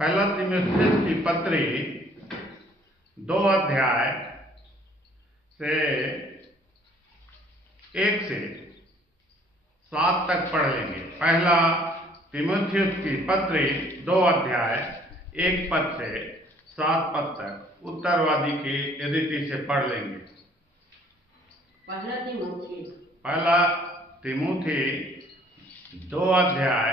पहला तीमुथियुस की पत्री 2 अध्याय से 1 से 7 तक पढ़ लेंगे। पहला तीमुथियुस की पत्री 2 अध्याय 1 पद से 7 पद तक उत्तरवादी की रीति से पढ़ लेंगे। पहला तीमुथी 2 अध्याय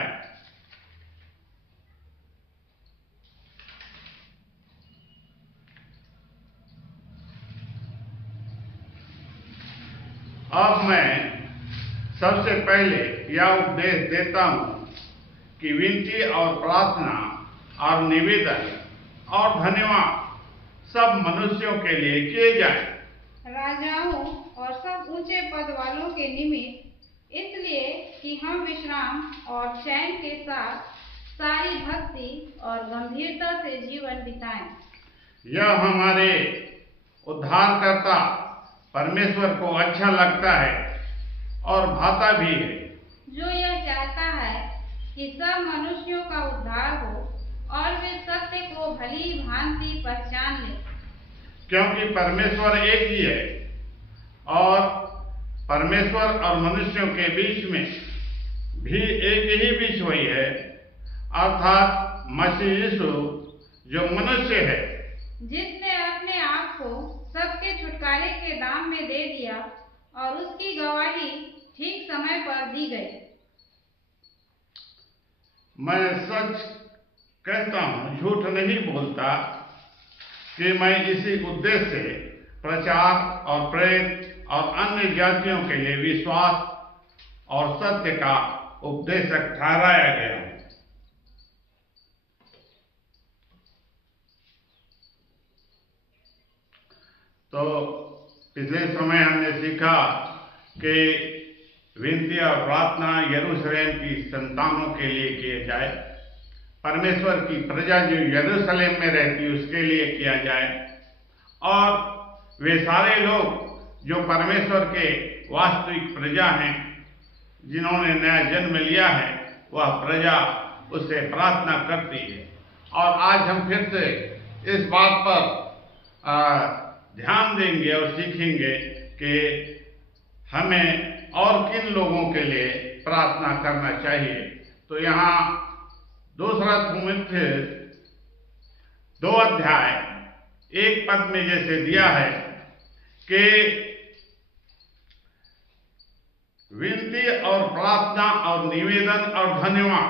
अब मैं सबसे पहले यह उपदेश देता हूं कि विनती और प्रार्थना और निवेदन और धन्यवाद सब मनुष्यों के लिए किए जाए, राजाओं और सब ऊंचे पद वालों के निमित्त, इसलिए कि हम विश्राम और चैन के साथ सारी भक्ति और गंभीरता से जीवन बिताएं। यह हमारे उद्धारकर्ता परमेश्वर को अच्छा लगता है और भाता भी है, जो यह चाहता है कि सब मनुष्यों का उद्धार हो और वे सत्य को भली भांति पहचान लें। क्योंकि परमेश्वर एक ही है और परमेश्वर और मनुष्यों के बीच में भी एक ही बीच हुई है, अर्थात मसीह यीशु जो मनुष्य है, जिसने अपने आप को सबके छुटकारे के दाम में दे दिया और उसकी गवाही ठीक समय पर दी गई। मैं सच कहता हूँ, झूठ नहीं बोलता, कि मैं इसी उद्देश्य से प्रचार और प्रेरित और अन्य जातियों के लिए विश्वास और सत्य का उपदेशक ठहराया गया हूँ। तो पिछले समय हमने सीखा कि विनती और प्रार्थना यरूशलेम की संतानों के लिए किए जाए, परमेश्वर की प्रजा जो यरूशलेम में रहती उसके लिए किया जाए, और वे सारे लोग जो परमेश्वर के वास्तविक प्रजा हैं, जिन्होंने नया जन्म लिया है, वह प्रजा उससे प्रार्थना करती है। और आज हम फिर से इस बात पर ध्यान देंगे और सीखेंगे कि हमें और किन लोगों के लिए प्रार्थना करना चाहिए। तो यहाँ दूसरा तीमुथियुस 2 अध्याय 1 पद में जैसे दिया है कि विनती और प्रार्थना और निवेदन और धन्यवाद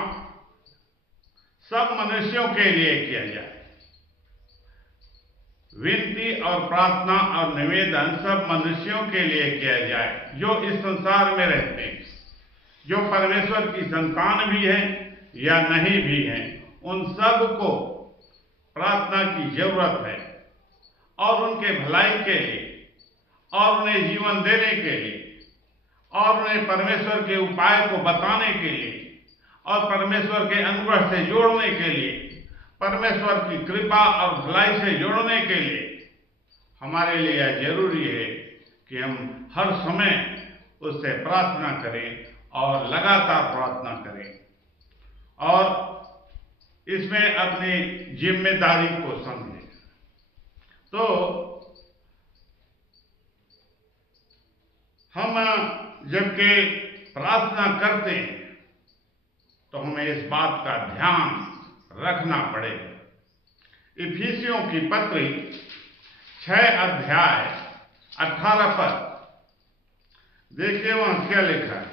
सब मनुष्यों के लिए किया जाए। विनती और प्रार्थना और निवेदन सब मनुष्यों के लिए किया जाए जो इस संसार में रहते हैं, जो परमेश्वर की संतान भी हैं या नहीं भी हैं, उन सब को प्रार्थना की जरूरत है, और उनके भलाई के लिए, और उन्हें जीवन देने के लिए, और उन्हें परमेश्वर के उपाय को बताने के लिए, और परमेश्वर के अनुग्रह से जोड़ने के लिए, परमेश्वर की कृपा और भलाई से जोड़ने के लिए हमारे लिए यह जरूरी है कि हम हर समय उससे प्रार्थना करें और लगातार प्रार्थना करें, और इसमें अपनी जिम्मेदारी को समझें। तो हम जबकि प्रार्थना करते हैं तो हमें इस बात का ध्यान रखना पड़ेगा। इफिसियों की पत्री 6 अध्याय 18 पद, देखिए वहां क्या लिखा है।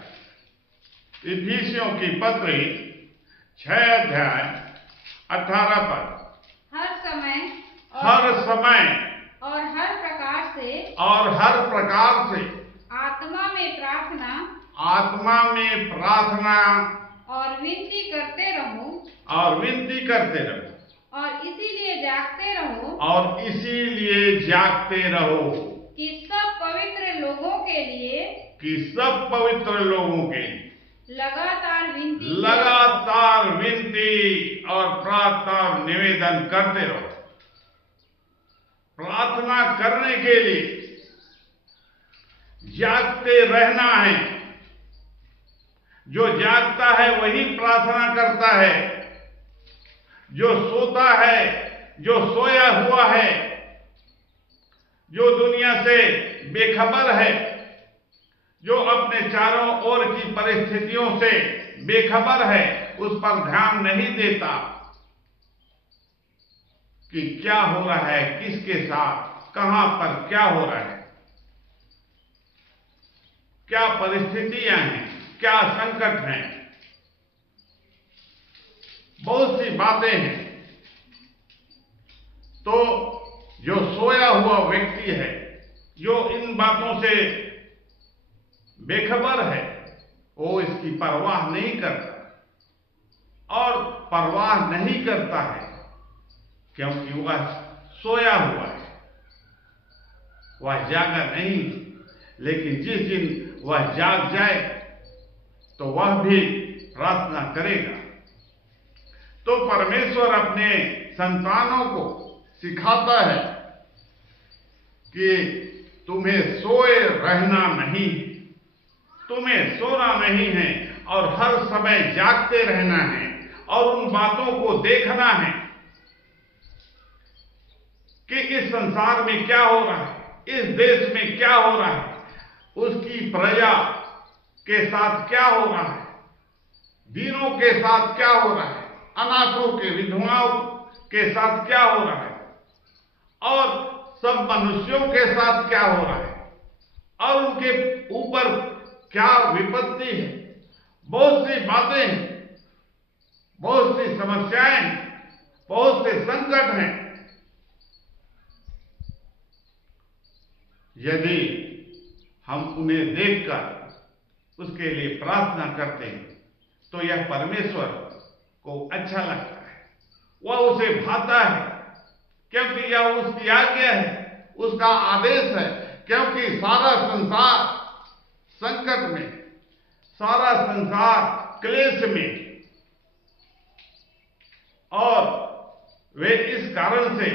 इफिसियों की पत्री 6 अध्याय 18 पद, हर समय और हर प्रकार से आत्मा में प्रार्थना और विनती करते रहो, और इसीलिए जागते रहो कि सब पवित्र लोगों के लिए लगातार विनती और प्रार्थना और निवेदन करते रहो। प्रार्थना करने के लिए जागते रहना है। जो जागता है वही प्रार्थना करता है। जो सोता है, जो सोया हुआ है, जो दुनिया से बेखबर है, जो अपने चारों ओर की परिस्थितियों से बेखबर है, उस पर ध्यान नहीं देता कि क्या हो रहा है, किसके साथ, कहां पर क्या हो रहा है, क्या परिस्थितियां हैं, क्या संकट हैं, बहुत सी बातें हैं। तो जो सोया हुआ व्यक्ति है, जो इन बातों से बेखबर है, वो इसकी परवाह नहीं करता, और परवाह नहीं करता है क्योंकि वह सोया हुआ है, वह जागा नहीं। लेकिन जिस दिन वह जाग जाए तो वह भी प्रार्थना करेगा। तो परमेश्वर अपने संतानों को सिखाता है कि तुम्हें सोए रहना नहीं, तुम्हें सोना नहीं है, और हर समय जागते रहना है, और उन बातों को देखना है कि इस संसार में क्या हो रहा है, इस देश में क्या हो रहा है, उसकी प्रजा के साथ क्या हो रहा है, दीनों के साथ क्या हो रहा है, अनाथों के, विधवाओं के साथ क्या हो रहा है, और सब मनुष्यों के साथ क्या हो रहा है, और उनके ऊपर क्या विपत्ति है। बहुत सी बातें हैं, बहुत सी समस्याएं हैं, बहुत से संकट हैं। यदि हम उन्हें देखकर उसके लिए प्रार्थना करते हैं तो यह परमेश्वर को अच्छा लगता है, वह उसे भाता है, क्योंकि यह उसकी आज्ञा है, उसका आदेश है। क्योंकि सारा संसार संकट में, सारा संसार क्लेश में, और वे इस कारण से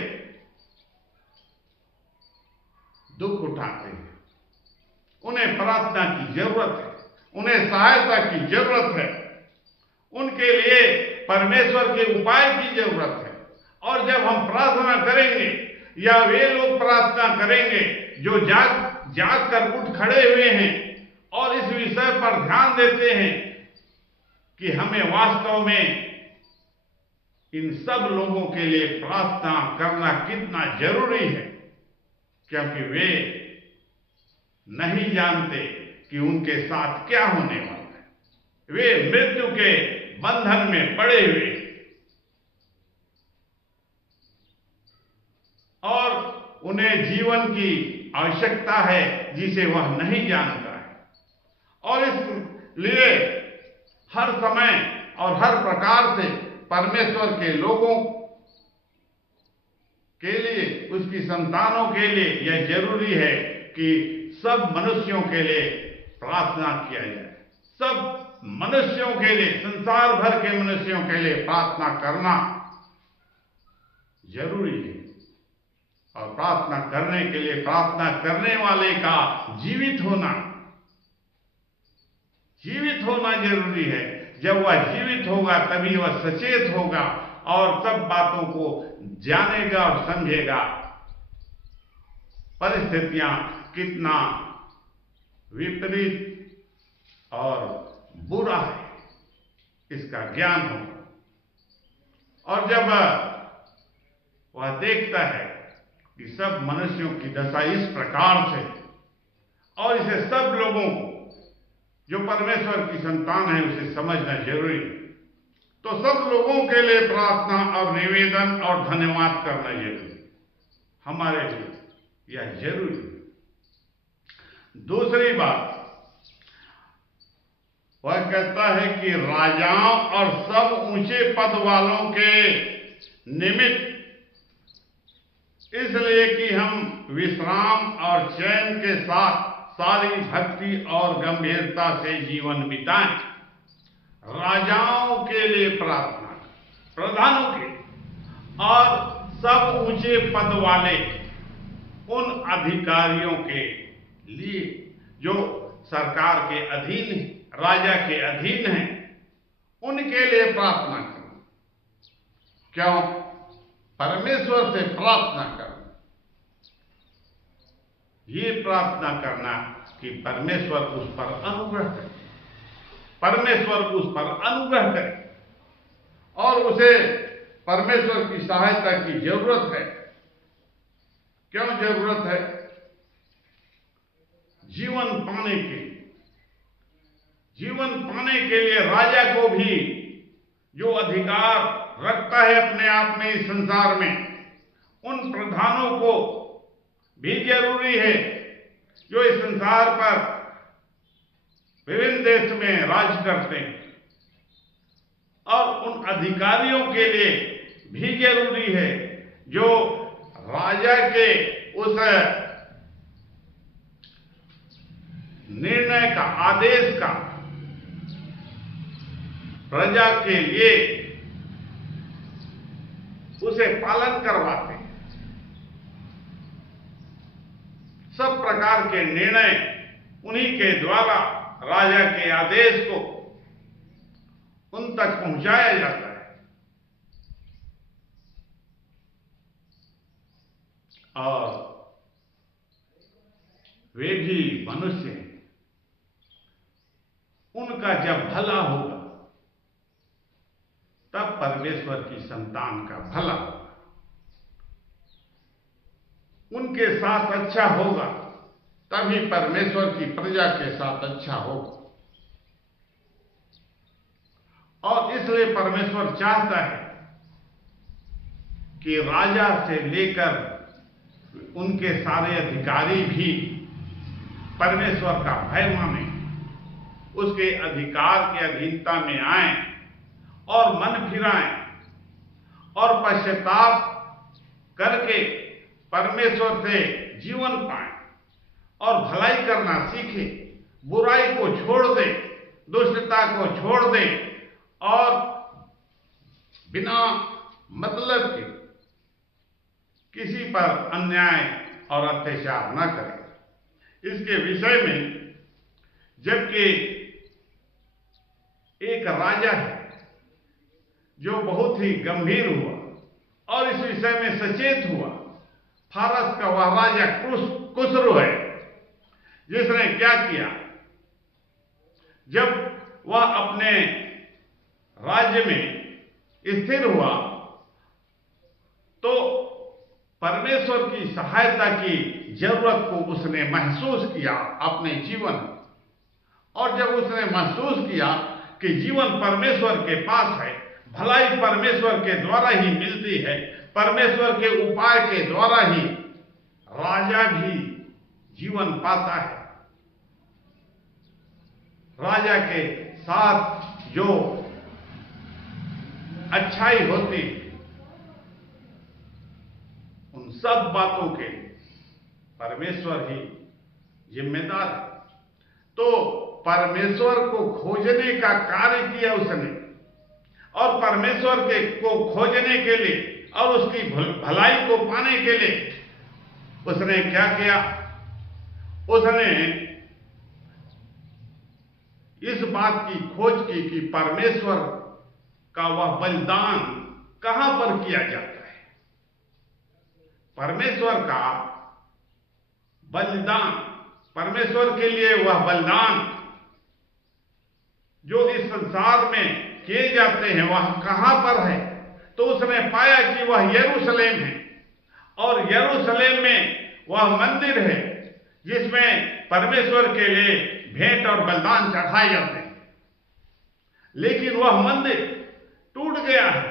दुख उठाते हैं। उन्हें प्रार्थना की जरूरत है, उन्हें सहायता की जरूरत है, उनके लिए परमेश्वर के उपाय की जरूरत है। और जब हम प्रार्थना करेंगे, या वे लोग प्रार्थना करेंगे जो जाग कर उठ खड़े हुए हैं और इस विषय पर ध्यान देते हैं कि हमें वास्तव में इन सब लोगों के लिए प्रार्थना करना कितना जरूरी है, क्योंकि वे नहीं जानते कि उनके साथ क्या होने वाला है। वे मृत्यु के बंधन में पड़े हुए हैं, और उन्हें जीवन की आवश्यकता है जिसे वह नहीं जानता है। और इसलिए हर समय और हर प्रकार से परमेश्वर के लोगों के लिए, उसकी संतानों के लिए यह जरूरी है कि सब मनुष्यों के लिए प्रार्थना किया जाए। सब मनुष्यों के लिए, संसार भर के मनुष्यों के लिए प्रार्थना करना जरूरी है। और प्रार्थना करने के लिए प्रार्थना करने वाले का जीवित होना जरूरी है। जब वह जीवित होगा तभी वह सचेत होगा और सब बातों को जानेगा और समझेगा। परिस्थितियां कितना विपरीत और बुरा है, इसका ज्ञान होगा। और जब वह देखता है कि सब मनुष्यों की दशा इस प्रकार से, और इसे सब लोगों को जो परमेश्वर की संतान है उसे समझना जरूरी है, तो सब लोगों के लिए प्रार्थना और निवेदन और धन्यवाद करना जरूरी है। हमारे लिए यह जरूरी है। दूसरी बात, वह कहता है कि राजाओं और सब ऊंचे पद वालों के निमित्त, इसलिए कि हम विश्राम और चैन के साथ सारी भक्ति और गंभीरता से जीवन बिताएं। राजाओं के लिए प्रार्थना, प्रधानों के, और सब ऊंचे पद वाले उन अधिकारियों के लिए जो सरकार के अधीन है, राजा के अधीन है, उनके लिए प्रार्थना करो। क्यों? परमेश्वर से प्रार्थना करना, ये प्रार्थना करना कि परमेश्वर उस पर अनुग्रह करे, परमेश्वर उस पर अनुग्रह करे, और उसे परमेश्वर की सहायता की जरूरत है। क्यों जरूरत है? जीवन पाने के लिए राजा को भी जो अधिकार रखता है अपने आप में इस संसार में, उन प्रधानों को भी जरूरी है जो इस संसार पर विभिन्न देश में राज करते हैं, और उन अधिकारियों के लिए भी जरूरी है जो राजा के उस निर्णय का, आदेश का प्रजा के लिए उसे पालन करवाते हैं। सब प्रकार के निर्णय उन्हीं के द्वारा राजा के आदेश को उन तक पहुंचाया जाता है। और वे भी मनुष्य हैं, उनका जब भला होगा तब परमेश्वर की संतान का भला होगा, उनके साथ अच्छा होगा तभी परमेश्वर की प्रजा के साथ अच्छा होगा। और इसलिए परमेश्वर चाहता है कि राजा से लेकर उनके सारे अधिकारी भी परमेश्वर का भय माने, उसके अधिकार के अधीनता में आए और मन फिराएं और पश्चाताप करके परमेश्वर से जीवन पाएं और भलाई करना सीखें, बुराई को छोड़ दें, दुष्टता को छोड़ दें और बिना मतलब के किसी पर अन्याय और अत्याचार न करें। इसके विषय में जबकि एक राजा है जो बहुत ही गंभीर हुआ और इस विषय में सचेत हुआ, फारस का वह राजा खुसरो है, जिसने क्या किया, जब वह अपने राज्य में स्थिर हुआ तो परमेश्वर की सहायता की जरूरत को उसने महसूस किया अपने जीवन में। और जब उसने महसूस किया कि जीवन परमेश्वर के पास है, भलाई परमेश्वर के द्वारा ही मिलती है, परमेश्वर के उपाय के द्वारा ही राजा भी जीवन पाता है। राजा के साथ जो अच्छाई होती, उन सब बातों के परमेश्वर ही जिम्मेदार है। तो परमेश्वर को खोजने का कार्य किया उसने, और परमेश्वर के को खोजने के लिए और उसकी भलाई को पाने के लिए उसने क्या किया, उसने इस बात की खोज की कि परमेश्वर का वह बलिदान कहां पर किया जाता है। परमेश्वर का बलिदान, परमेश्वर के लिए वह बलिदान जो इस संसार में किए जाते हैं वह कहां पर है। तो उसने पाया कि वह यरूशलेम है, और यरूशलेम में वह मंदिर है जिसमें परमेश्वर के लिए भेंट और बलिदान चढ़ाए जाते हैं। लेकिन वह मंदिर टूट गया है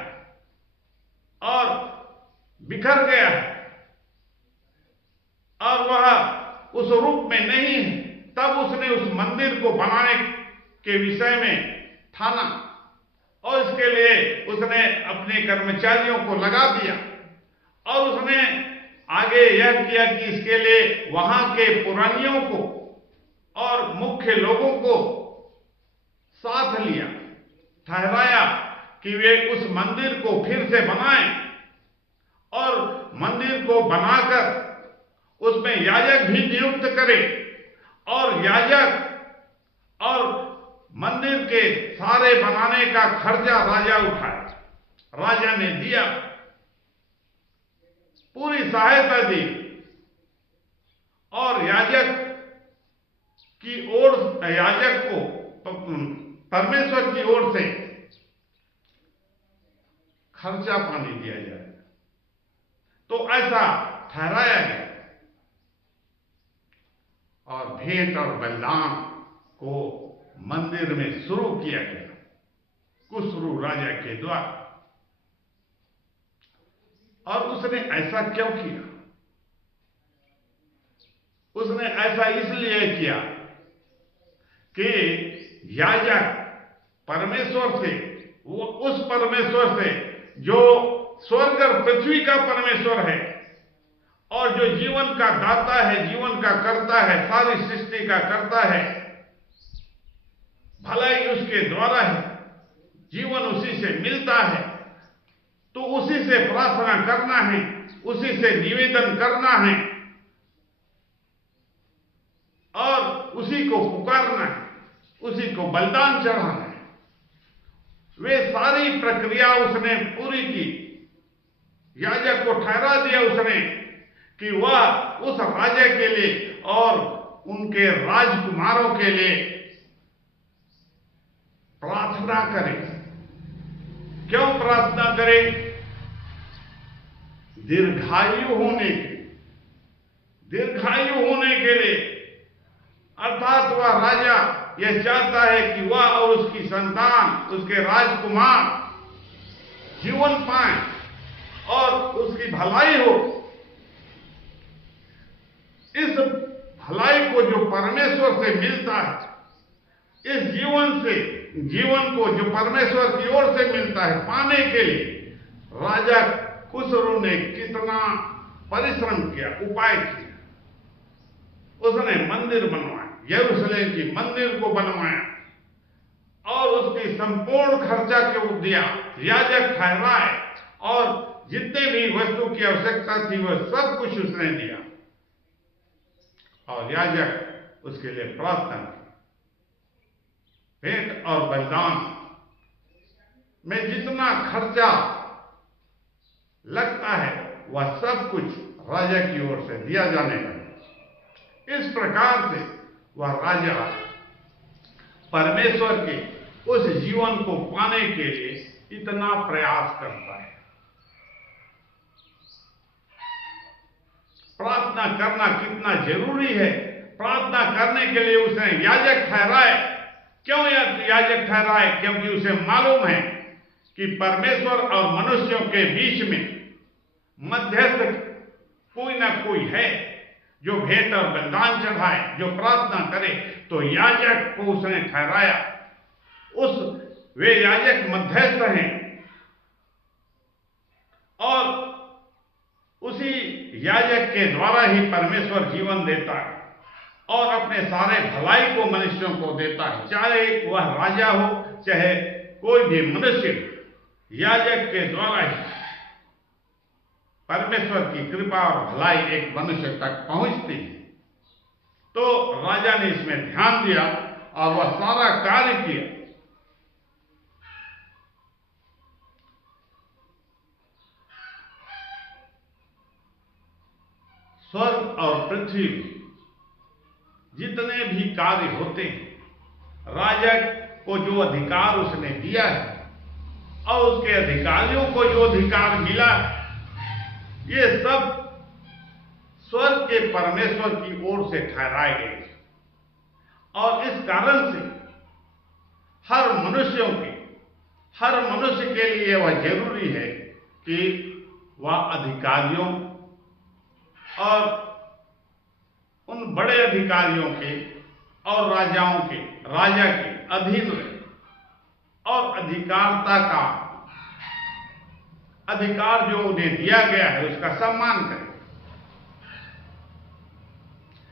और बिखर गया है और वह उस रूप में नहीं है। तब उसने उस मंदिर को बनाने के विषय में ठाना और इसके लिए उसने अपने कर्मचारियों को लगा दिया, और उसने आगे यह किया कि इसके लिए वहां के पुरानियों को और मुख्य लोगों को साथ लिया, ठहराया कि वे उस मंदिर को फिर से बनाएं, और मंदिर को बनाकर उसमें याजक भी नियुक्त करें, और याजक और मंदिर के सारे बनाने का खर्चा राजा उठाए। राजा ने दिया, पूरी सहायता दी और याजक को परमेश्वर की ओर से खर्चा पानी दिया जाए। तो ऐसा ठहराया गया और भेंट और बलिदान को मंदिर में शुरू किया गया खुसरू राजा के द्वारा। और उसने ऐसा क्यों किया? उसने ऐसा इसलिए किया कि याजक परमेश्वर से, वो उस परमेश्वर से जो स्वर्ग और पृथ्वी का परमेश्वर है और जो जीवन का दाता है, जीवन का करता है, सारी सृष्टि का करता है, भलाई उसके द्वारा है, जीवन उसी से मिलता है, तो उसी से प्रार्थना करना है, उसी से निवेदन करना है और उसी को पुकारना है, उसी को बलिदान चढ़ाना है। वे सारी प्रक्रिया उसने पूरी की। याजक को ठहरा दिया उसने कि वह उस राजा के लिए और उनके राजकुमारों के लिए प्रार्थना करे। क्यों प्रार्थना करे? दीर्घायु होने के लिए। अर्थात वह राजा यह चाहता है कि वह और उसकी संतान, उसके राजकुमार जीवन पाए और उसकी भलाई हो। इस भलाई को जो परमेश्वर से मिलता है, इस जीवन को जो परमेश्वर की ओर से मिलता है, पाने के लिए राजा खुसरू ने कितना परिश्रम किया, उपाय किया। उसने मंदिर बनवाया, यरूशलेम की मंदिर को बनवाया और उसकी संपूर्ण खर्चा को दिया। याजक ठहराए और जितने भी वस्तु की आवश्यकता थी वह सब कुछ उसने दिया और याजक उसके लिए प्रार्थना की। भेंट और बलिदान में जितना खर्चा लगता है वह सब कुछ राजा की ओर से दिया जाने लगा। इस प्रकार से वह राजा परमेश्वर के उस जीवन को पाने के लिए इतना प्रयास करता है। प्रार्थना करना कितना जरूरी है। प्रार्थना करने के लिए उसने याजक ठहराए। क्यों याजक ठहराए? क्योंकि उसे मालूम है कि परमेश्वर और मनुष्यों के बीच में मध्यस्थ कोई ना कोई है जो भेंट और बलिदान चढ़ाए, जो प्रार्थना करे। तो याजक को उसने ठहराया। वे याजक मध्यस्थ हैं और उसी याजक के द्वारा ही परमेश्वर जीवन देता है और अपने सारे भलाई को मनुष्यों को देता है। चाहे वह राजा हो, चाहे कोई भी मनुष्य, याजक के द्वारा ही परमेश्वर की कृपा और भलाई एक मनुष्य तक पहुंचती है। तो राजा ने इसमें ध्यान दिया और वह सारा कार्य किया। स्वर्ग और पृथ्वी जितने भी कार्य होते हैं, राजा को जो अधिकार उसने दिया है और उसके अधिकारियों को जो अधिकार मिला है, ये सब स्वर्ग के परमेश्वर की ओर से ठहराए गए और इस कारण से हर मनुष्य के लिए वह जरूरी है कि वह अधिकारियों और उन बड़े अधिकारियों के और राजा के अधीन रहे और अधिकारता का अधिकार जो उन्हें दिया गया है उसका सम्मान करें।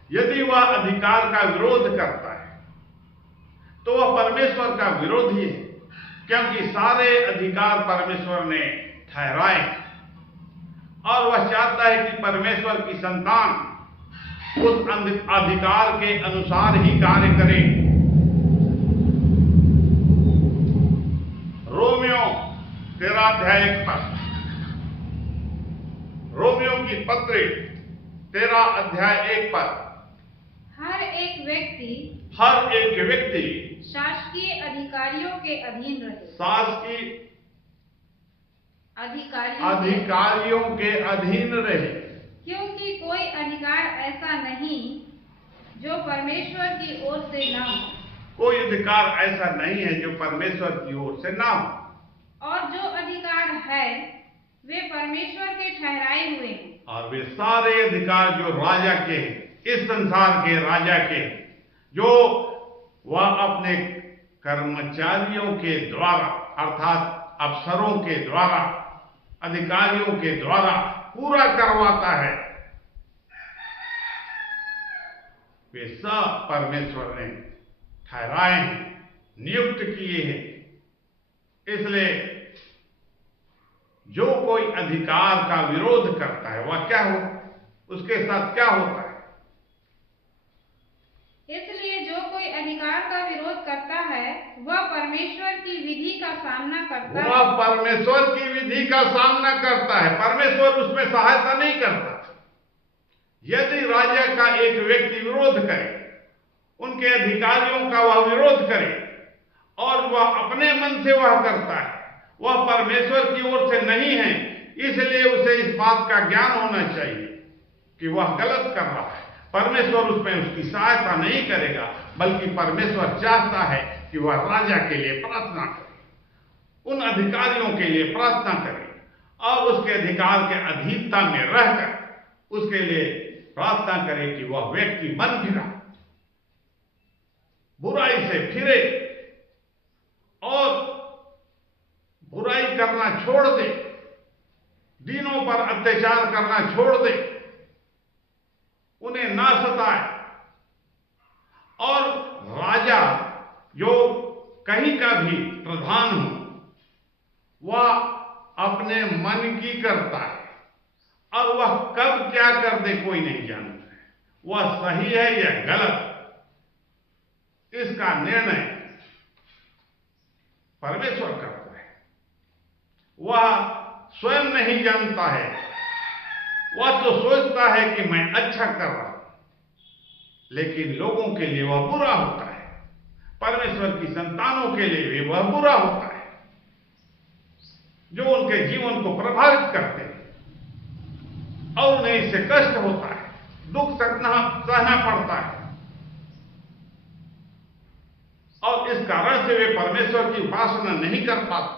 यदि वह अधिकार का विरोध करता है तो वह परमेश्वर का विरोधी है, क्योंकि सारे अधिकार परमेश्वर ने ठहराए और वह चाहता है कि परमेश्वर की संतान उस अधिकार के अनुसार ही कार्य करे। रोमियो 13 अध्याय 1 पद, रोमियो की पत्री 13 अध्याय 1 पद। हर एक व्यक्ति शासकीय अधिकारियों के अधीन रहे। शासकीय अधिकारियों के अधीन रहे, क्योंकि कोई अधिकार ऐसा नहीं जो परमेश्वर की ओर से ना हो। कोई अधिकार ऐसा नहीं है जो परमेश्वर की ओर से ना हो। और जो अधिकार है वे परमेश्वर के ठहराए हुए हैं। और वे सारे अधिकार जो राजा के हैं, इस संसार के राजा के, जो वह अपने कर्मचारियों के द्वारा अर्थात अफसरों के द्वारा, अधिकारियों के द्वारा पूरा करवाता है, वे सब परमेश्वर ने ठहराए हैं, नियुक्त किए हैं। इसलिए जो कोई अधिकार का विरोध करता है वह क्या हो, उसके साथ क्या होता है? इसलिए जो कोई अधिकार का विरोध करता है वह परमेश्वर की विधि का सामना करता है। वह परमेश्वर की विधि का सामना करता है, परमेश्वर उसमें सहायता नहीं करता। यदि राजा का एक व्यक्ति विरोध करे, उनके अधिकारियों का वह विरोध करे और वह अपने मन से वह करता है, वह परमेश्वर की ओर से नहीं है, इसलिए उसे इस बात का ज्ञान होना चाहिए कि वह गलत कर रहा है। परमेश्वर उसमें उसकी सहायता नहीं करेगा, बल्कि परमेश्वर चाहता है कि वह राजा के लिए प्रार्थना करे, उन अधिकारियों के लिए प्रार्थना करे और उसके अधिकार के अधीनता में रहकर उसके लिए प्रार्थना करे कि वह व्यक्ति मन फिरा, बुराई से फिरे और बुराई करना छोड़ दे, दीनों पर अत्याचार करना छोड़ दे, उन्हें ना सताए। और राजा जो कहीं का भी प्रधान हो, वह अपने मन की करता है और वह कब क्या कर दे कोई नहीं जानता है। वह सही है या गलत, इसका निर्णय परमेश्वर करता है। वह स्वयं नहीं जानता है, वह तो सोचता है कि मैं अच्छा कर रहा हूं, लेकिन लोगों के लिए वह बुरा होता है। परमेश्वर की संतानों के लिए भी वह बुरा होता है, जो उनके जीवन को प्रभावित करते हैं और उन्हें इससे कष्ट होता है, दुख सहना पड़ता है और इस कारण से वे परमेश्वर की उपासना नहीं कर पाते,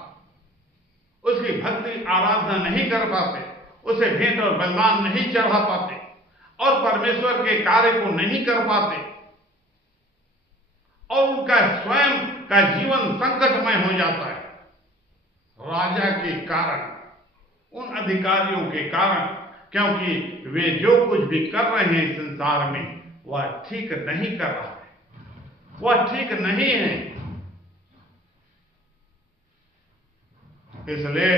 उसकी भक्ति आराधना नहीं कर पाते, उसे भेंट और बलिदान नहीं चढ़ा पाते और परमेश्वर के कार्य को नहीं कर पाते और उनका स्वयं का जीवन संकटमय हो जाता है राजा के कारण, उन अधिकारियों के कारण, क्योंकि वे जो कुछ भी कर रहे हैं संसार में वह ठीक नहीं कर रहा है, वह ठीक नहीं है। इसलिए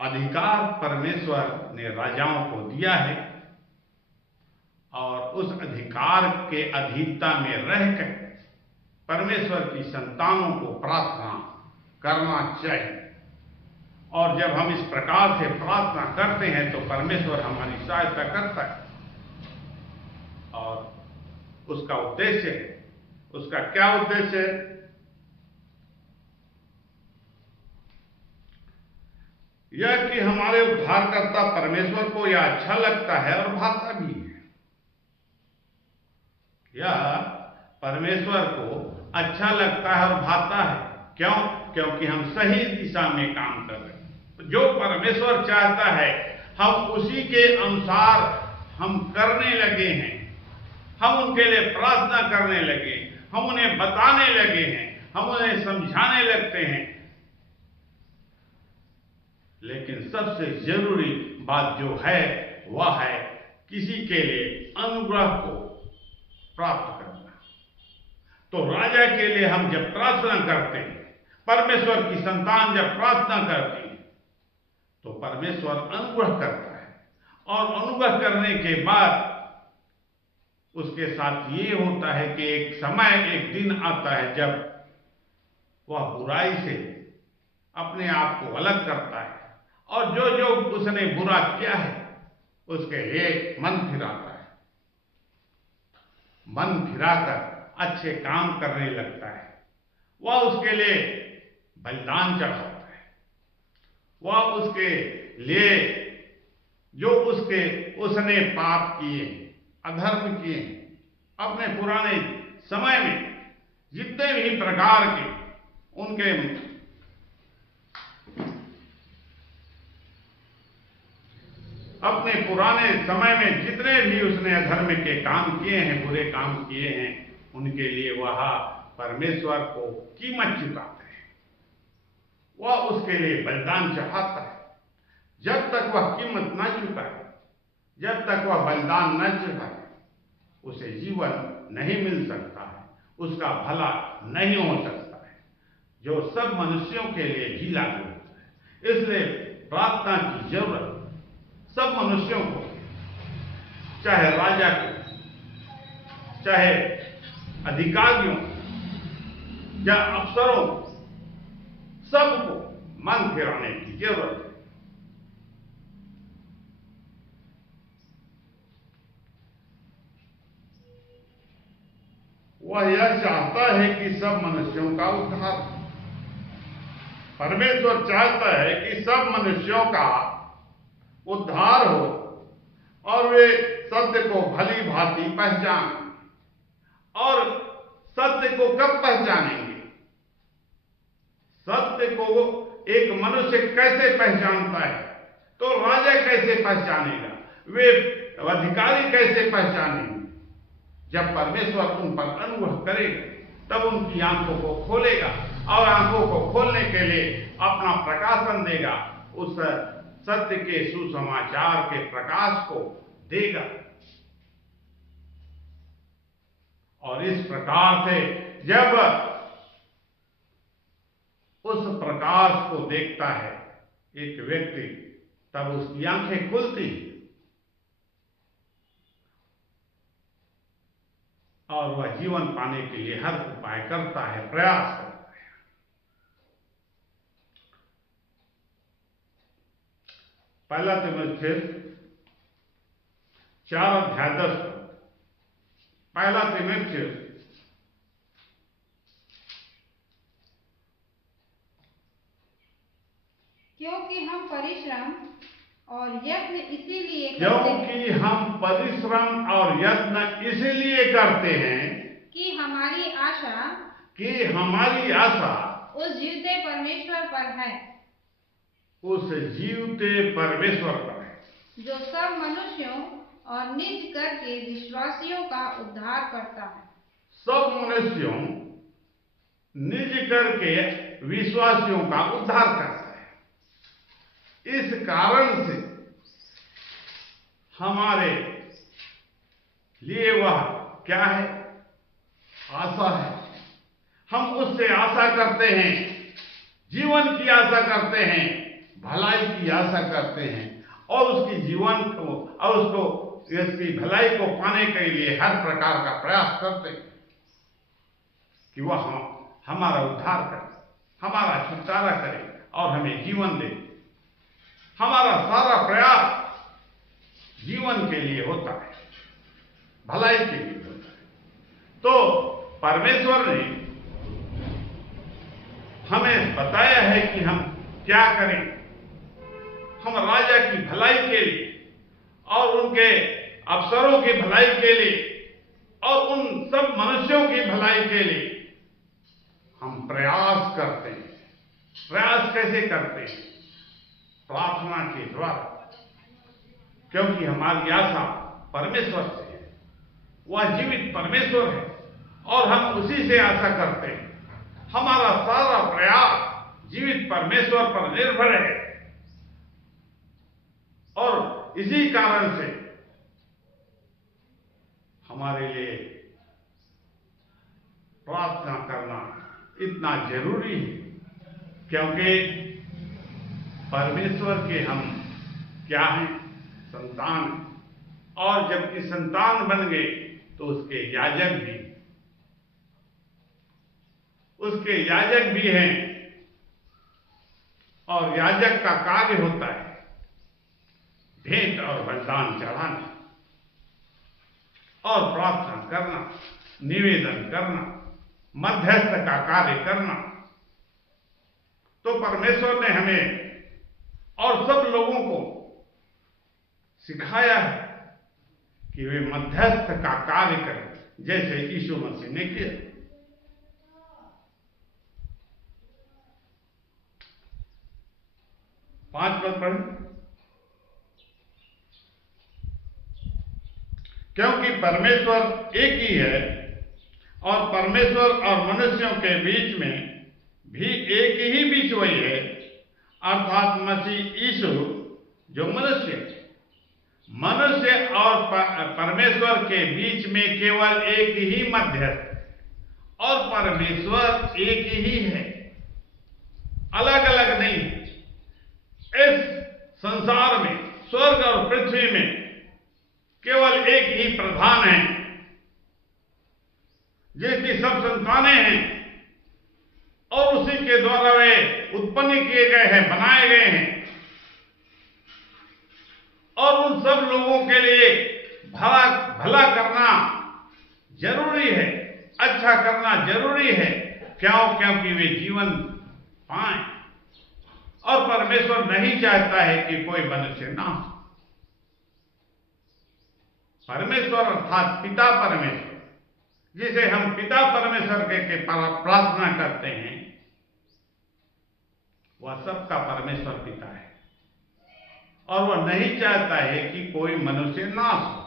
अधिकार परमेश्वर ने राजाओं को दिया है और उस अधिकार के अधीनता में रहकर परमेश्वर की संतानों को प्रार्थना करना चाहिए। और जब हम इस प्रकार से प्रार्थना करते हैं तो परमेश्वर हमारी सहायता करता है। और उसका उद्देश्य है, उसका क्या उद्देश्य है? यह कि हमारे उद्धारकर्ता परमेश्वर को यह अच्छा लगता है और भाता भी है। यह परमेश्वर को अच्छा लगता है और भाता है। क्यों? क्योंकि हम सही दिशा में काम कर रहे हैं। जो परमेश्वर चाहता है हम उसी के अनुसार हम करने लगे हैं, हम उनके लिए प्रार्थना करने लगे, हम उन्हें बताने लगे हैं, हम उन्हें समझाने लगते हैं। लेकिन सबसे जरूरी बात जो है वह है किसी के लिए अनुग्रह को प्राप्त करना। तो राजा के लिए हम जब प्रार्थना करते हैं, परमेश्वर की संतान जब प्रार्थना करती है, तो परमेश्वर अनुग्रह करता है और अनुग्रह करने के बाद उसके साथ ये होता है कि एक समय, एक दिन आता है जब वह बुराई से अपने आप को अलग करता है और जो जो उसने बुरा किया है उसके लिए मन फिराता है, मन फिराकर अच्छे काम करने लगता है। वह उसके लिए बलिदान चढ़ाता है, वह उसके लिए जो उसने पाप किए, अधर्म किए, अपने पुराने समय में जितने भी प्रकार के उनके अपने पुराने समय में जितने भी उसने अधर्म के काम किए हैं, बुरे काम किए हैं, उनके लिए वह परमेश्वर को कीमत चुकाता है, वह उसके लिए बलिदान चढ़ाता है। जब तक वह कीमत न चुकाए, जब तक वह बलिदान न चढ़ाए, उसे जीवन नहीं मिल सकता है, उसका भला नहीं हो सकता है, जो सब मनुष्यों के लिए भी लागू होता है। इसलिए प्रार्थना की जरूरत सब मनुष्यों को, चाहे राजा को, चाहे अधिकारियों या अफसरों, सबको मन फिराने की जरूरत है। वह यह चाहता है कि सब मनुष्यों का उद्धार, परमेश्वर चाहता है कि सब मनुष्यों का उद्धार हो और वे सत्य को भली भांति पहचानें। और सत्य को कब पहचानेंगे? सत्य को एक मनुष्य कैसे पहचानता है? तो राजा कैसे पहचानेगा, वे अधिकारी कैसे पहचानेंगे? जब परमेश्वर उन पर अनुग्रह करेगा तब उनकी आंखों को खोलेगा और आंखों को खोलने के लिए अपना प्रकाशन देगा, उस सत्य के सुसमाचार के प्रकाश को देगा। और इस प्रकार से जब उस प्रकाश को देखता है एक व्यक्ति, तब उसकी आंखें खुलती हैं और वह जीवन पाने के लिए हर उपाय करता है, प्रयास करता है। पहला तीमुथियुस 4:10, पहला तीमुथियुस क्योंकि हम परिश्रम और यत्न इसीलिए करते हैं कि हमारी आशा उस जीवते परमेश्वर पर है, उस जीवते परमेश्वर पर है, जो सब मनुष्यों और निज करके विश्वासियों का उद्धार करता है। सब मनुष्यों निज करके विश्वासियों का उद्धार करता है। इस कारण से हमारे लिए वह क्या है? आशा है। हम उससे आशा करते हैं, जीवन की आशा करते हैं, भलाई की आशा करते हैं और उसकी जीवन को और उसको इसकी भलाई को पाने के लिए हर प्रकार का प्रयास करते हैं कि वह हमारा उद्धार करे, हमारा छुटकारा करे और हमें जीवन दे। हमारा सारा प्रयास जीवन के लिए होता है, भलाई के लिए होता है। तो परमेश्वर ने हमें बताया है कि हम क्या करें। हम राजा की भलाई के लिए और उनके अफसरों की भलाई के लिए और उन सब मनुष्यों की भलाई के लिए हम प्रयास करते हैं। प्रयास कैसे करते हैं? प्रार्थना के द्वारा, क्योंकि हमारी आशा परमेश्वर से है, वह जीवित परमेश्वर है और हम उसी से आशा करते हैं। हमारा सारा प्रयास जीवित परमेश्वर पर निर्भर है और इसी कारण से हमारे लिए प्रार्थना करना इतना जरूरी है, क्योंकि परमेश्वर के हम क्या हैं? संतान हैं। और जबकि संतान बन गए तो उसके याजक भी। उसके याजक भी हैं, और याजक का कार्य होता है भेंट और बलिदान चढ़ाना और प्रार्थना करना, निवेदन करना, मध्यस्थ का कार्य करना। तो परमेश्वर ने हमें और सब लोगों को सिखाया है कि वे मध्यस्थ का कार्य करें, जैसे यीशु मसीह ने किया। पांच पद पढ़ें। क्योंकि परमेश्वर एक ही है और परमेश्वर और मनुष्यों के बीच में भी एक ही बीचवई है, अर्थात मसीह यीशु जो मनुष्य और परमेश्वर के बीच में केवल एक ही मध्यस्थ, और परमेश्वर एक ही है, अलग अलग नहीं है। इस संसार में, स्वर्ग और पृथ्वी में केवल एक ही प्रधान है, जिसकी सब संतानें हैं और उसी के द्वारा वे उत्पन्न किए गए हैं, बनाए गए हैं, और उन सब लोगों के लिए भला करना जरूरी है, अच्छा करना जरूरी है। क्योंकि वे जीवन पाएं, और परमेश्वर नहीं चाहता है कि कोई मनुष्य ना हो। परमेश्वर अर्थात पिता परमेश्वर, जिसे हम पिता परमेश्वर के प्रार्थना करते हैं, वह सबका परमेश्वर पिता है, और वह नहीं चाहता है कि कोई मनुष्य नाश हो।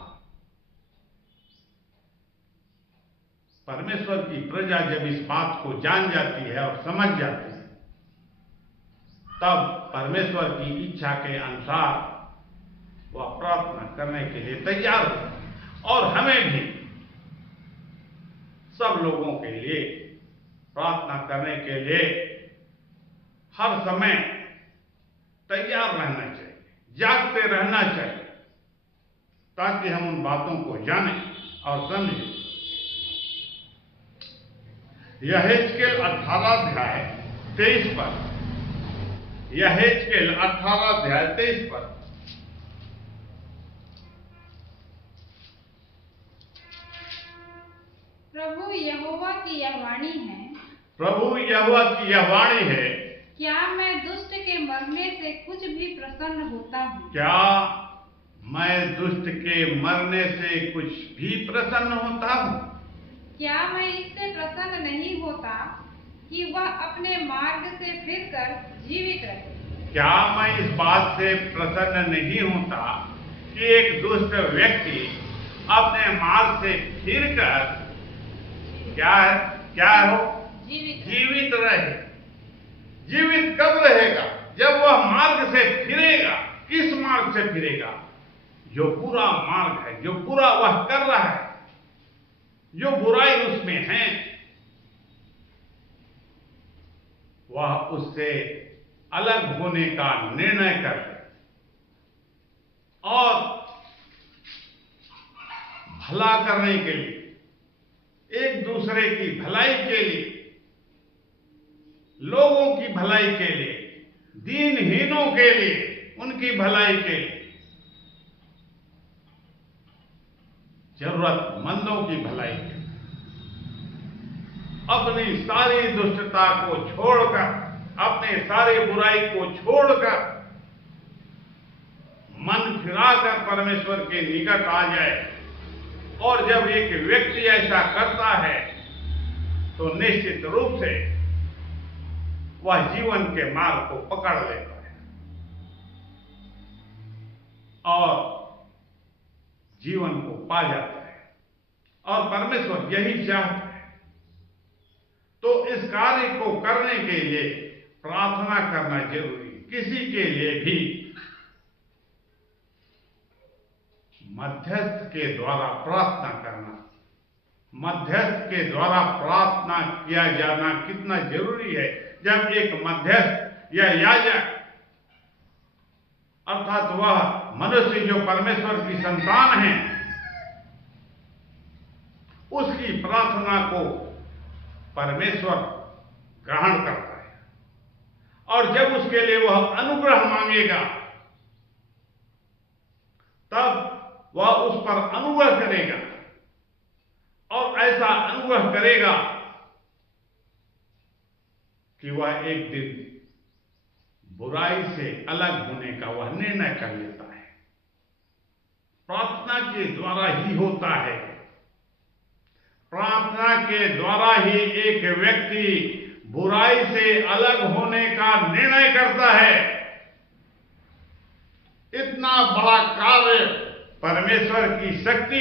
परमेश्वर की प्रजा जब इस बात को जान जाती है और समझ जाती है, तब परमेश्वर की इच्छा के अनुसार वह प्रार्थना करने के लिए तैयार हो, और हमें भी सब लोगों के लिए प्रार्थना करने के लिए हर समय तैयार रहना चाहिए, जागते रहना चाहिए, ताकि हम उन बातों को जानें और समझें। यहेजकेल 18 अध्याय 23 पद। यहेजकेल 18 अध्याय 23 पद। प्रभु यहोवा की यह वाणी है, प्रभु यहोवा की यह वाणी है, क्या मैं दुष्ट के मरने से कुछ भी प्रसन्न होता हूँ? क्या मैं दुष्ट के मरने से कुछ भी प्रसन्न होता हूँ? क्या मैं इससे प्रसन्न नहीं होता कि वह अपने मार्ग से फिरकर जीवित रहे? क्या मैं इस बात से प्रसन्न नहीं होता कि एक दुष्ट व्यक्ति अपने मार्ग से फिरकर क्या हो? जीवित रहे। जीवित कब रहेगा? जब वह मार्ग से फिरेगा। किस मार्ग से फिरेगा? जो बुरा मार्ग है, जो बुरा वह कर रहा है, जो बुराई उसमें है, वह उससे अलग होने का निर्णय कर ले और भला करने के लिए, एक दूसरे की भलाई के लिए, लोगों की भलाई के लिए, दीनहीनों के लिए, उनकी भलाई के लिए, जरूरतमंदों की भलाई के लिए, अपनी सारी दुष्टता को छोड़कर, अपने सारी बुराई को छोड़कर, मन फिराकर परमेश्वर के निकट आ जाए। और जब एक व्यक्ति ऐसा करता है तो निश्चित रूप से वह जीवन के मार्ग को पकड़ लेता है और जीवन को पा जाता है, और परमेश्वर यही चाहता है। तो इस कार्य को करने के लिए प्रार्थना करना जरूरी है। किसी के लिए भी मध्यस्थ के द्वारा प्रार्थना करना, मध्यस्थ के द्वारा प्रार्थना किया जाना कितना जरूरी है। जब एक मध्यस्थ या याजक, अर्थात वह मनुष्य जो परमेश्वर की संतान है, उसकी प्रार्थना को परमेश्वर ग्रहण करता है, और जब उसके लिए वह अनुग्रह मांगेगा तब वह उस पर अनुग्रह करेगा, और ऐसा अनुग्रह करेगा कि वह एक दिन बुराई से अलग होने का वह निर्णय कर लेता है। प्रार्थना के द्वारा ही होता है। प्रार्थना के द्वारा ही एक व्यक्ति बुराई से अलग होने का निर्णय करता है। इतना बड़ा कार्य परमेश्वर की शक्ति,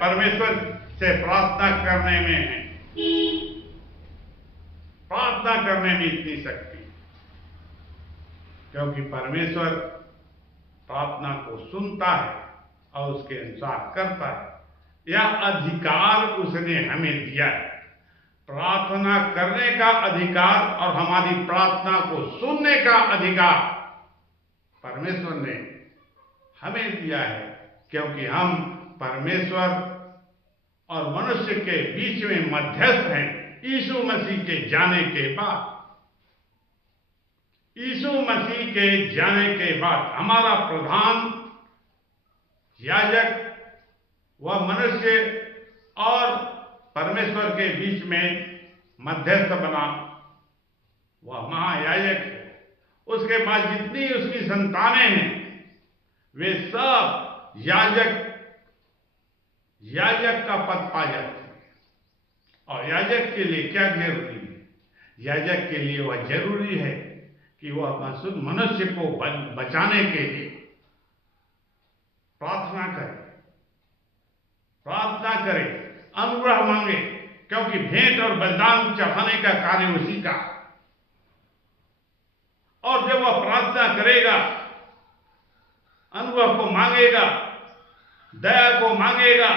परमेश्वर से प्रार्थना करने में है। प्रार्थना करने में इतनी शक्ति, क्योंकि परमेश्वर प्रार्थना को सुनता है और उसके अनुसार करता है। यह अधिकार उसने हमें दिया है, प्रार्थना करने का अधिकार और हमारी प्रार्थना को सुनने का अधिकार परमेश्वर ने हमें दिया है, क्योंकि हम परमेश्वर और मनुष्य के बीच में मध्यस्थ हैं। यीशु मसीह के जाने के बाद, यीशु मसीह के जाने के बाद हमारा प्रधान याजक वह मनुष्य और परमेश्वर के बीच में मध्यस्थ बना, वह महायाजक है। उसके बाद जितनी उसकी संतानें हैं वे सब याजक का पद पा जाते हैं। और याजक के लिए क्या जरूरी है? याजक के लिए वह जरूरी है कि वह मनुष्य को बचाने के लिए प्रार्थना करे, अनुग्रह मांगे, क्योंकि भेंट और बलिदान चढ़ाने का कार्य उसी का। और जब वह प्रार्थना करेगा, अनुग्रह को मांगेगा, दया को मांगेगा,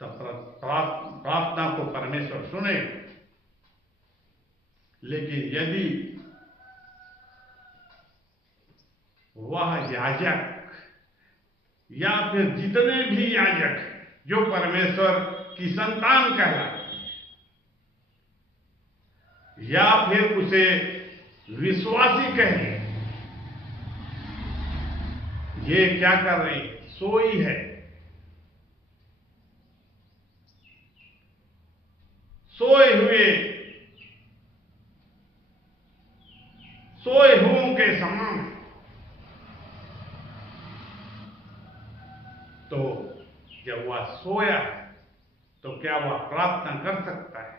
तब प्रार्थना को परमेश्वर सुनेगा। लेकिन यदि वह याजक या फिर जितने भी याजक जो परमेश्वर की संतान कहलाते हैं, या फिर उसे विश्वासी कहें, ये क्या कर रही है? सोई है। सोए हुओं के समान। तो जब वह सोया है तो क्या वह प्रार्थना कर सकता है?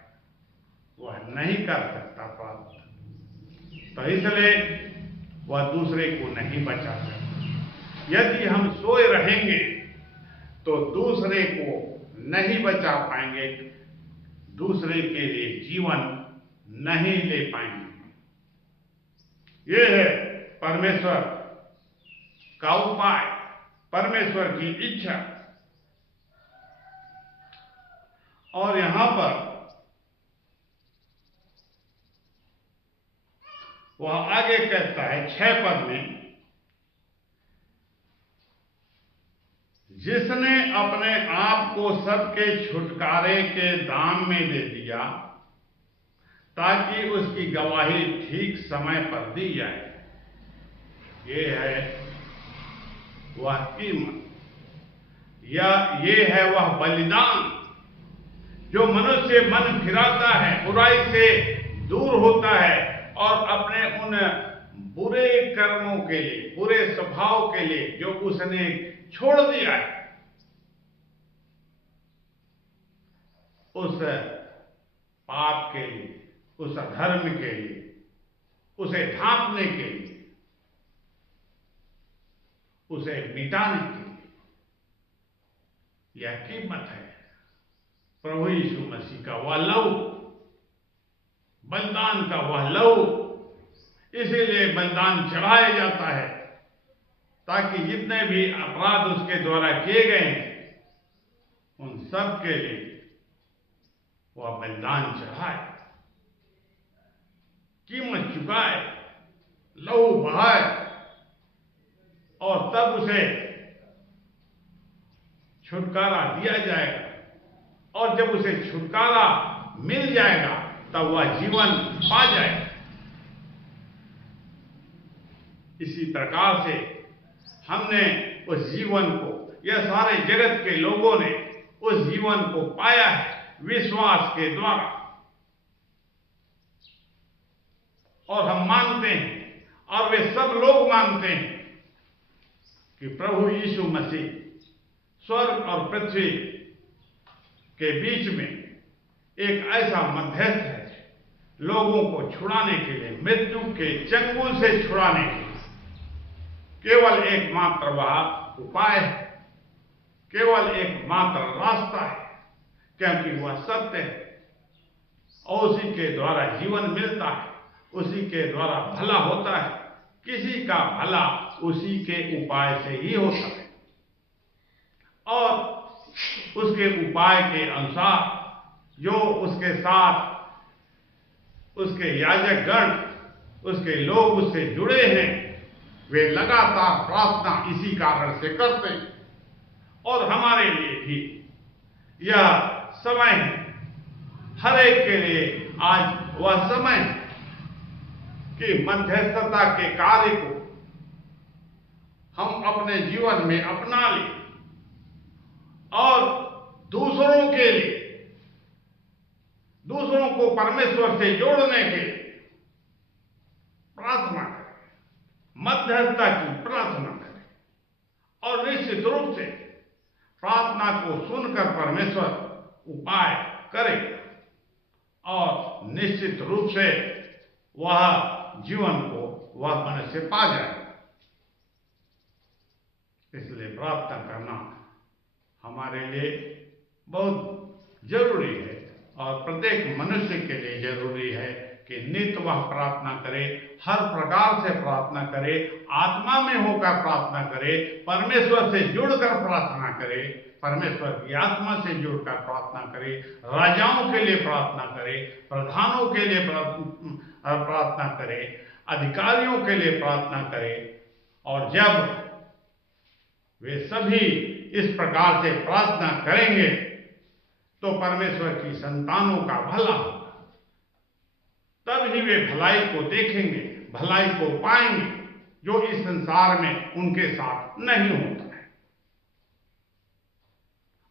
वह नहीं कर सकता प्रार्थना। तो इसलिए वह दूसरे को नहीं बचा सकता। यदि हम सोए रहेंगे तो दूसरे को नहीं बचा पाएंगे, दूसरे के लिए जीवन नहीं ले पाएंगे। यह है परमेश्वर का उपाय, परमेश्वर की इच्छा। और यहां पर वह आगे कहता है 6 पद में, जिसने अपने आप को सबके छुटकारे के दाम में दे दिया ताकि उसकी गवाही ठीक समय पर दी जाए। ये है वह कीमत, या ये है वह बलिदान जो मनुष्य मन फिराता है, बुराई से दूर होता है और अपने उन बुरे कर्मों के लिए, बुरे स्वभाव के लिए जो उसने छोड़ दिया है, उस पाप के लिए, उस अधर्म के लिए, उसे ढांपने के लिए, उसे मिटाने के लिए यह कीमत है प्रभु यीशु मसीह का वह लहू, बलिदान का वह लहू। इसीलिए बलिदान चढ़ाया जाता है ताकि जितने भी अपराध उसके द्वारा किए गए हैं उन सब के लिए वह बलिदान चढ़ाए, कीमत चुकाए, लहू बहाए, और तब उसे छुटकारा दिया जाएगा। और जब उसे छुटकारा मिल जाएगा तब वह जीवन पा जाएगा। इसी प्रकार से हमने उस जीवन को, यह सारे जगत के लोगों ने उस जीवन को पाया है विश्वास के द्वारा। और हम मानते हैं और वे सब लोग मानते हैं कि प्रभु यीशु मसीह स्वर्ग और पृथ्वी के बीच में एक ऐसा मध्यस्थ है लोगों को छुड़ाने के लिए, मृत्यु के चंगुल से छुड़ाने के लिए। केवल एकमात्र वह उपाय है, केवल एकमात्र रास्ता है, क्योंकि वह सत्य है और उसी के द्वारा जीवन मिलता है, उसी के द्वारा भला होता है। किसी का भला उसी के उपाय से ही होता है और उसके उपाय के अनुसार जो उसके साथ उसके याजक गण, उसके लोग उससे जुड़े हैं, वे लगातार प्रार्थना इसी कारण से करते हैं। और हमारे लिए भी यह समय है, हर एक के लिए आज वह समय है कि मध्यस्थता के कार्य को हम अपने जीवन में अपना लें और दूसरों के लिए, दूसरों को परमेश्वर से जोड़ने के लिए प्रार्थना करें, मध्यस्थता की प्रार्थना करें। और निश्चित रूप से प्रार्थना को सुनकर परमेश्वर उपाय करेगा और निश्चित रूप से वह जीवन को वह मनुष्य पा जाएगा। इसलिए प्रार्थना करना हमारे लिए बहुत जरूरी है और प्रत्येक मनुष्य के लिए जरूरी है कि नित्य वह प्रार्थना करे, हर प्रकार से प्रार्थना करे, आत्मा में होकर प्रार्थना करे, परमेश्वर से जुड़कर प्रार्थना करे, परमेश्वर की आत्मा से जुड़कर प्रार्थना करे, राजाओं के लिए प्रार्थना करे, प्रधानों के लिए प्रार्थना करे, अधिकारियों के लिए प्रार्थना करे। और जब वे सभी इस प्रकार से प्रार्थना करेंगे तो परमेश्वर की संतानों का भला होगा। तब ही वे भलाई को देखेंगे, भलाई को पाएंगे, जो इस संसार में उनके साथ नहीं होता है।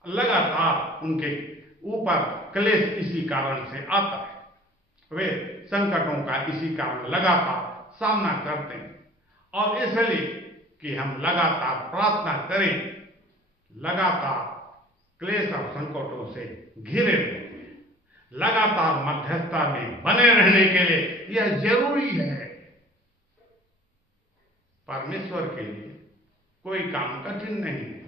लगातार उनके ऊपर क्लेश इसी कारण से आता है, वे संकटों का इसी कारण लगातार सामना करते हैं। और इसलिए कि हम लगातार प्रार्थना करें, लगातार क्लेश और संकटों से घिरे रहते हैं, लगातार मध्यस्थता में बने रहने के लिए यह जरूरी है। परमेश्वर के लिए कोई काम कठिन नहीं है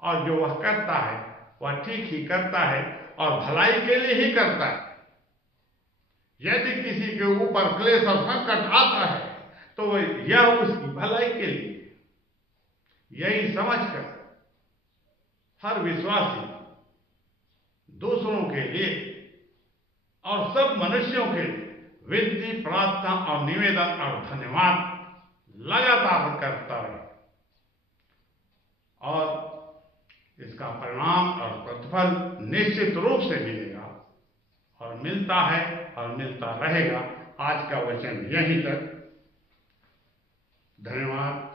और जो वह करता है वह ठीक ही करता है और भलाई के लिए ही करता है। यदि किसी के ऊपर क्लेश और संकट आता है तो यह उसकी भलाई के लिए, यही समझकर हर विश्वासी दूसरों के लिए और सब मनुष्यों के लिए विनती, प्रार्थना और निवेदन और धन्यवाद लगातार करता रहे और इसका परिणाम और प्रतिफल निश्चित रूप से मिलेगा और मिलता है और मिलता रहेगा। आज का वचन यहीं तक। धन्यवाद।